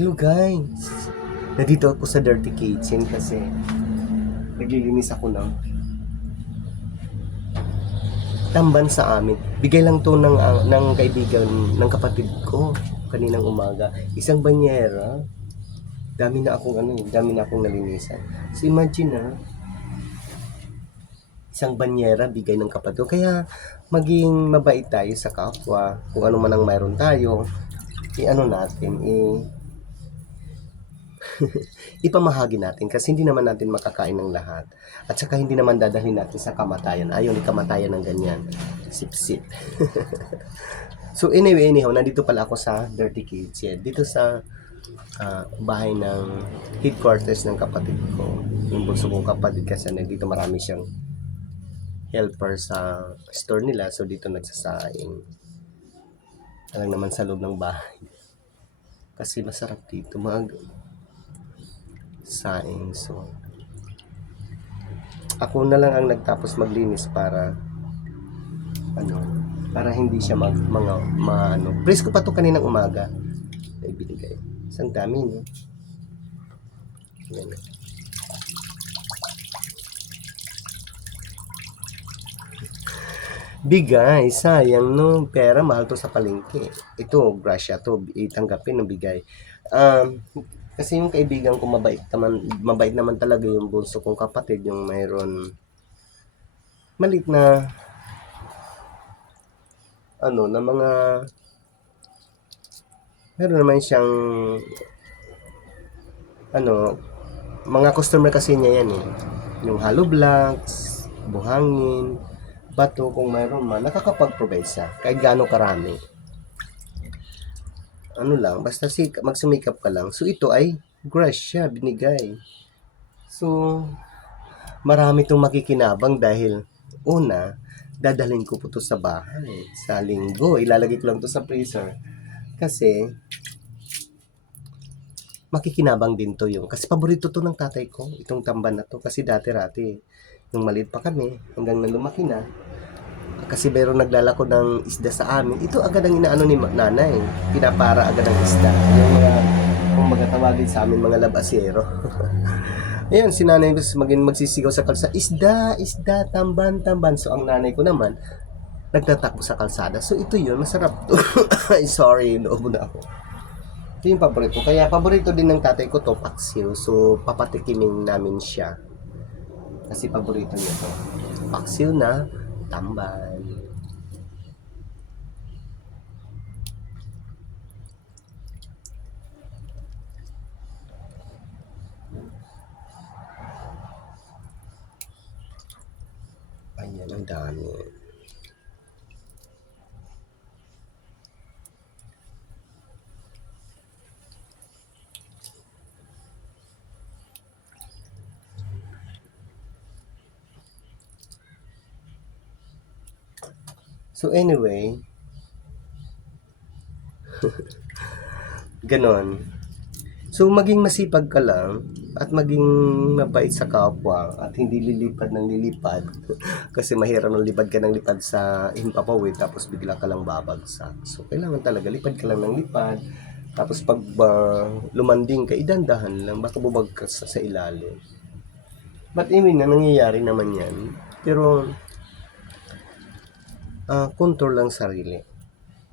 Hello guys! Nandito ako sa Dirty Kitchen kasi naglilinis ako ng tamban sa amin. Bigay lang to ng kaibigan ng kapatid ko kaninang umaga. Isang banyera. Dami na akong nalinisan. So imagine isang banyera bigay ng kapatid ko. Kaya maging mabait tayo sa kapwa. Kung ano man ang mayroon tayo, i-ano natin, ipamahagi natin kasi hindi naman natin makakain ng lahat. At saka hindi naman dadalhin natin sa kamatayan. Ayaw ni kamatayan ng ganyan. Sip-sip. So anyhow, nandito pala ako sa Dirty Kitchen. Dito sa bahay ng headquarters ng kapatid ko. Yung bunso kong kapatid kasi nandito marami siyang helper sa store nila. So dito nagsasaing. Alang naman sa loob ng bahay. Kasi masarap dito saing. So ako na lang ang nagtapos maglinis para hindi siya presko pa to kaninang umaga ay binigay. Isang dami, no? Yan. Bigay, sayang no, pera mahal to sa palengke. Ito, grasya to, itanggapin ng bigay. Kasi yung kaibigan ko mabait naman talaga yung bunso kong kapatid, yung mayroon malit na na meron naman siyang mga customer kasi niya yan eh. Yung hollow blocks, buhangin, bato kung mayroon man, nakakapag-provide siya kahit gaano karami. Basta magsumikap ka lang. So ito ay grasya, binigay. So, marami itong makikinabang dahil una, dadalhin ko po ito sa bahay sa linggo. Ilalagay ko lang ito sa freezer. Kasi, makikinabang din to kasi paborito to ng tatay ko, itong tamban na to. Kasi dati-rati, nung maliit pa kami, hanggang na lumaki na, kasi meron naglalako ng isda sa amin, ito agad ang inaano ni nanay, pinapara agad ang isda. Yung kung magatawagin sa amin, mga labasero. Ayan, si nanay ko magsisigaw sa kalsada, isda, tamban. So, ang nanay ko naman, nagtatakbo sa kalsada. So, ito yun, masarap to. Ay, sorry, noobo na ako. Ito yung paborito. Kaya, paborito din ng tatay ko to, paksiw. So, papatikimin namin siya. Kasi paborito niya to. Paksiw na tamban. Ayan, ang dami. So anyway, ganon. So maging masipag ka lang at maging mabait sa kapwa at hindi lilipad ng lilipad kasi mahirap ng lipad ka ng lipad sa himpapawid tapos bigla ka lang babagsak. So kailangan talaga lipad ka lang ng lipad tapos pag lumanding ka, idandahan lang, baka bubagkas sa ilalim. But anyway na nangyayari naman yan. Pero control lang sarili.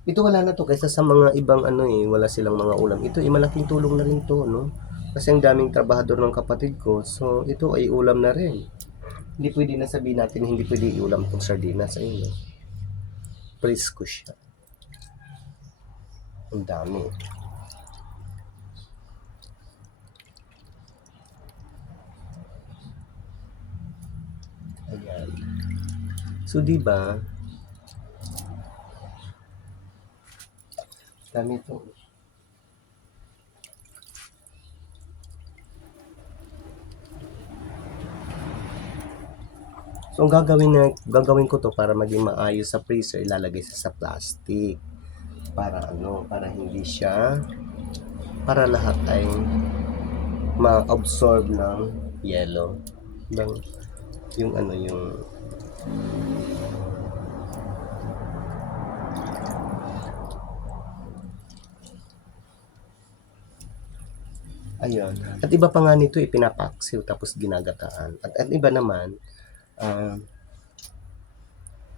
Ito wala na to kaysa sa mga ibang wala silang mga ulam. Ito ay malaking tulong na rin to, no? Kasi ang daming trabahador ng kapatid ko. So ito ay ulam na rin. Hindi pwede na sabihin natin hindi pwede iulam tong sardinas sa inyo. Presko siya. Ang dami. Ayan. So diba, dami to. So ang gagawin ko to para maging maayos sa freezer, ilalagay sa plastic. Para hindi siya, para lahat ay ma-absorb ng yellow. Yung Ayun. At iba pa nga nito, pinapaksiw tapos ginagataan. At iba naman, ah,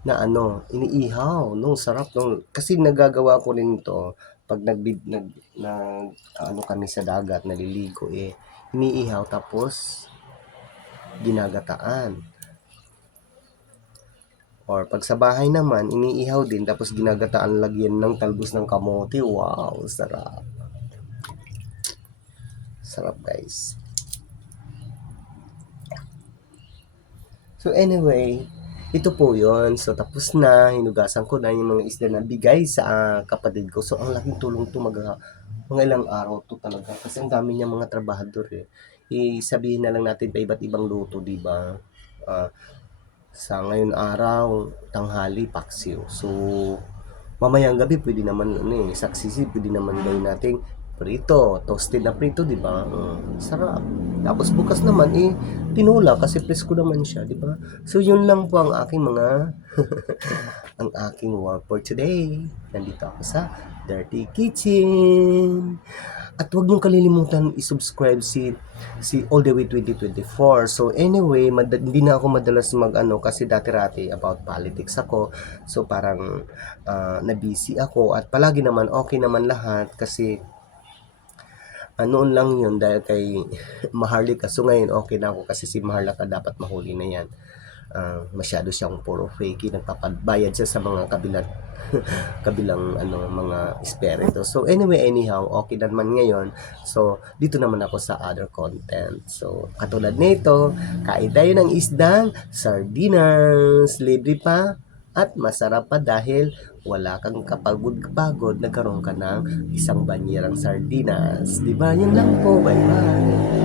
na ano, iniihaw. No, sarap nung kasi nagagawa ko rin 'to 'pag ano kami sa dagat, naliligo, iniihaw tapos ginagataan. Or 'pag sa bahay naman, iniihaw din tapos ginagataan lagyan ng talbos ng kamote. Wow, sarap. Sarap, guys. So anyway, ito po yon. So tapos na, hinugasan ko na yung mga isda na bigay sa kapatid ko. So ang laking tulong to mga ilang araw to talaga. Kasi ang dami niya mga trabahador eh. Sabihin na lang natin pa iba't ibang luto, di ba? Ah, sa ngayon araw, tanghali, paksiw. So, mamayang gabi pwede naman saksisi, pwede naman gawin nating prito, toasted na prito, di ba? Sarap. Tapos bukas naman tinula kasi presko naman siya, di ba? So yun lang po ang aking mga ang aking work for today. Nandito ako sa Dirty Kitchen. At huwag niyong kalilimutan i-subscribe si All The Way 2024. So anyway, hindi na ako madalas mag-ano kasi dati-rati about politics ako. So parang na-busy ako at palagi naman okay naman lahat kasi noon lang yun dahil kay Maharlika. So ngayon okay na ako kasi si Maharlika dapat mahuli na yan. Masyado siyang puro fakey, nagpapabayad siya sa mga kabilang mga espiritu. So anyway, anyhow, okay naman ngayon. So dito naman ako sa other content. So katulad nito, kain tayo ng isdang sardinas, libre pa at masarap pa dahil wala kang kapagod-pagod, nagkaroon ka ng isang banyerang sardinas. Diba? Yun lang po. Bye-bye.